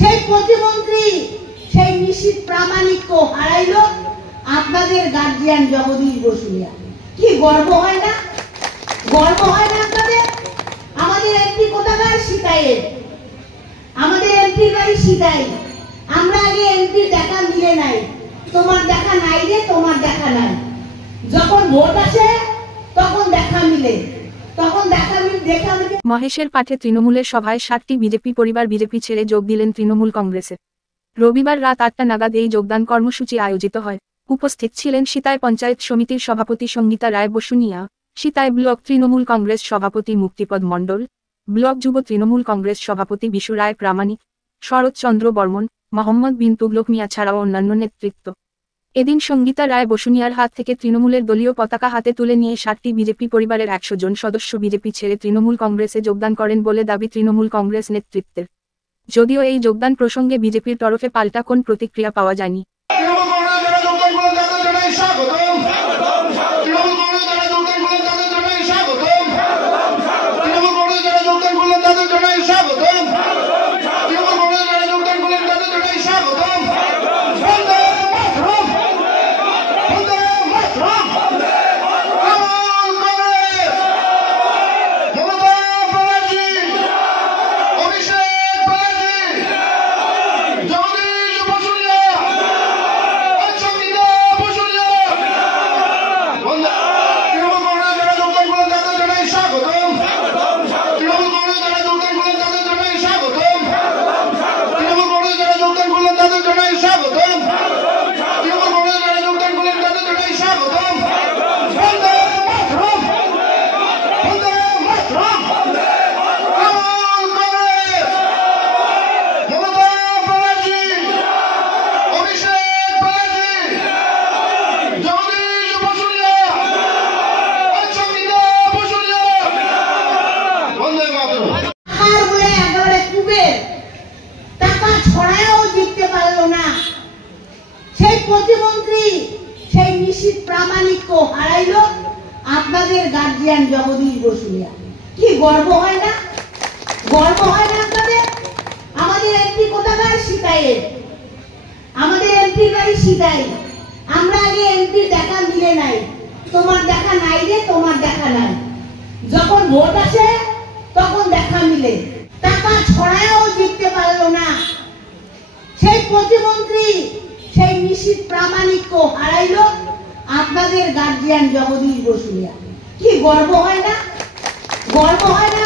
সেই প্রতিমন্ত্রী সেই নিশীথ প্রামাণিককে হারাইলো আপনাদের গার্জিয়ান জগদীশ বসুনিয়া। কি গর্ব হয় না? গর্ব হয় না আপনাদের? আমাদের এমপি কোথাকার? সিতাইয়ের। আমাদের এমপির বাড়ি সিতাই। আমরা আগে এমপির দেখা মিলে নাই। তোমার দেখা নাই রে, তোমার দেখা নাই। যখন ভোট আসে তখন দেখা মিলে, তখন দেখা মিলে। মহেশের পাঠে তৃণমূলের সভায় 60টি বিজেপি পরিবার বিজেপি ছেড়ে যোগ দিলেন তৃণমূল কংগ্রেসে। রবিবার রাত 8টা নাগাদ এই যোগদান কর্মসূচি আয়োজিত হয়। উপস্থিত ছিলেন সিতাই পঞ্চায়েত সমিতির সভাপতি সঙ্গীতা রায় বসুনিয়া, সিতাই ব্লক তৃণমূল কংগ্রেস সভাপতি মুক্তিপদ মণ্ডল, ব্লক যুব তৃণমূল কংগ্রেস সভাপতি বিশু রায় প্রামাণিক, শরৎচন্দ্র বর্মন, মোহাম্মদ বিন তুগলক মিয়া ছাড়াও অন্যান্য নেতৃত্ব। এদিন সঙ্গীতা রায় বসুনিয়ার হাত থেকে তৃণমূলের দলীয় পতাকা হাতে তুলে নিয়ে 60টি বিজেপি পরিবারের 100 জন সদস্য বিজেপি ছেড়ে তৃণমূল কংগ্রেসে যোগদান করেন বলে দাবি তৃণমূল কংগ্রেস নেতৃত্বের। যদিও এই যোগদান প্রসঙ্গে বিজেপির তরফে পাল্টা কোন প্রতিক্রিয়া পাওয়া যায়নি। প্রতিমন্ত্রী সেই নিশীথ প্রামাণিককে হারাইলো আপনাদের গার্জিয়ান জগদীশ বসুনিয়া। কি গর্ব হয় না? গর্ব হয় না আপনাদের? আমাদের এমপি কোথাকার? সিতাইয়ের। আমাদের এমপির বাড়ি সিতাই। আমরা আগে এমপির দেখা মিলে নাই। তোমার দেখা নাই রে, তোমার দেখা নাই। যখন ভোট আসে তখন দেখা মিলে। টাকা ছড়ায়ও জিততে পারলো না। সেই প্রতিমন্ত্রী সেই নিশীথ প্রামাণিককে হারাইলো আপনাদের গার্জিয়ান জগদীশ বসুনিয়া। কি গর্ব হয় না? গর্ব হয় না?